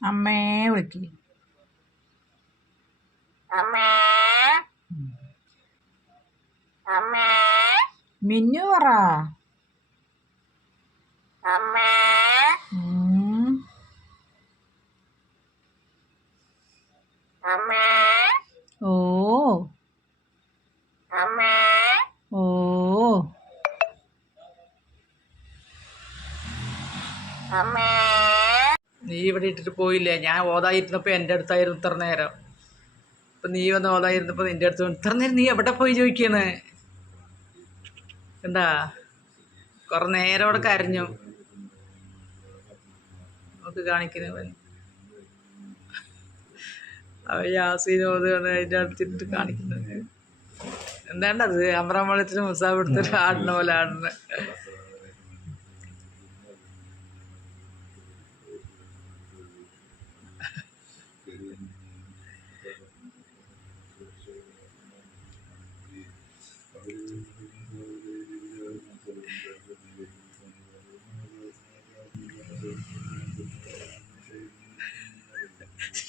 അമ്മേ വിളിക്ക്. മിന്നു പറ. ഓ ഓ നീ ഇവിടെ ഇട്ടിട്ട് പോയില്ലേ? ഞാൻ ഓതായിരുന്നപ്പോൾ എൻ്റെ അടുത്തായിരുന്നു ഇത്ര നേരം. ഇപ്പം നീ വന്ന് ഓതായിരുന്നപ്പോൾ നിൻ്റെ അടുത്ത് ഇത്ര നേരം നീ എവിടെ പോയി ചോദിക്കാണ്? എന്താ കുറേ നേരം അവിടെ കരഞ്ഞു. നമുക്ക് കാണിക്കുന്നവൻ അവൻ യാസീൻ ഓതുകയാണ് അതിൻ്റെ അടുത്തിട്ട് കാണിക്കുന്നത്. എന്താണ്ടത് അമ്രാമളത്തിന് മുസാബ് എടുത്തിട്ട് ആടുന്ന പോലെ ആടുന്നത്.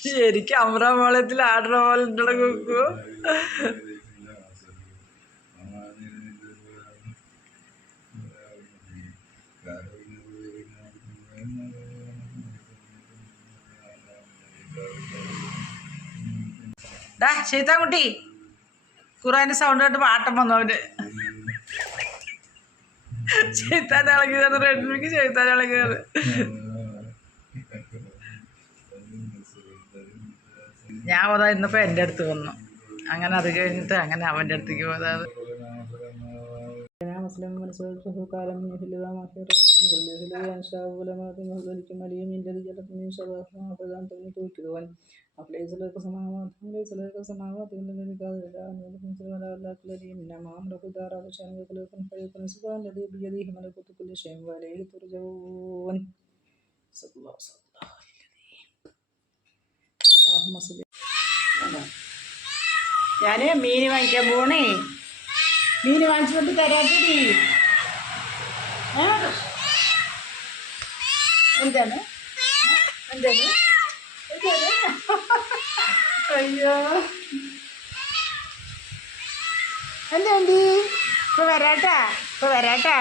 ശരിക്കും അമ്രാമളത്തിൽ ആടുന്ന പോലെ ഉണ്ടല്ലോ കുക്കു. ഡാ ശൈത്താൻകുട്ടി, ഖുറാൻ്റെ സൗണ്ട് കേട്ട് പാട്ടം വന്നു അവന്. ശൈത്താൻ ഇളകിയത് റെഡ്മിക്ക് ശൈത്താൻ ഇളകിയത്. ഞാൻ പോതാ ഇന്നിപ്പോൾ എൻ്റെ അടുത്ത് വന്നു. അങ്ങനെ അത് കഴിഞ്ഞിട്ട് അങ്ങനെ അവൻ്റെ അടുത്തേക്ക് പോതാത്. مسلم من سألته قال من يهل ذا ما خير من يهل ذا إن شاء الله ما تنهض ذلك مريم من الذي جلت من شباب فإذا أنت من توكلون أفليس لك سماوات ليس لك سماوات إلا الذي قال إذا أن يكون سبحانه ولا الذي إنما أمره دار وشأن يخلق فيكون سبحان الذي بيده ملكوت كل شيء وإليه ترجعون. صلى الله اللهم صل. ഞാൻ മീൻ വാങ്ങിക്കാൻ പോണേ. മീൻ വാങ്ങിച്ചുകൊണ്ട് തരാത്തടി. എന്താണ് എന്താണ് അയ്യോ എന്താ ഇപ്പൊ വരാട്ടാ.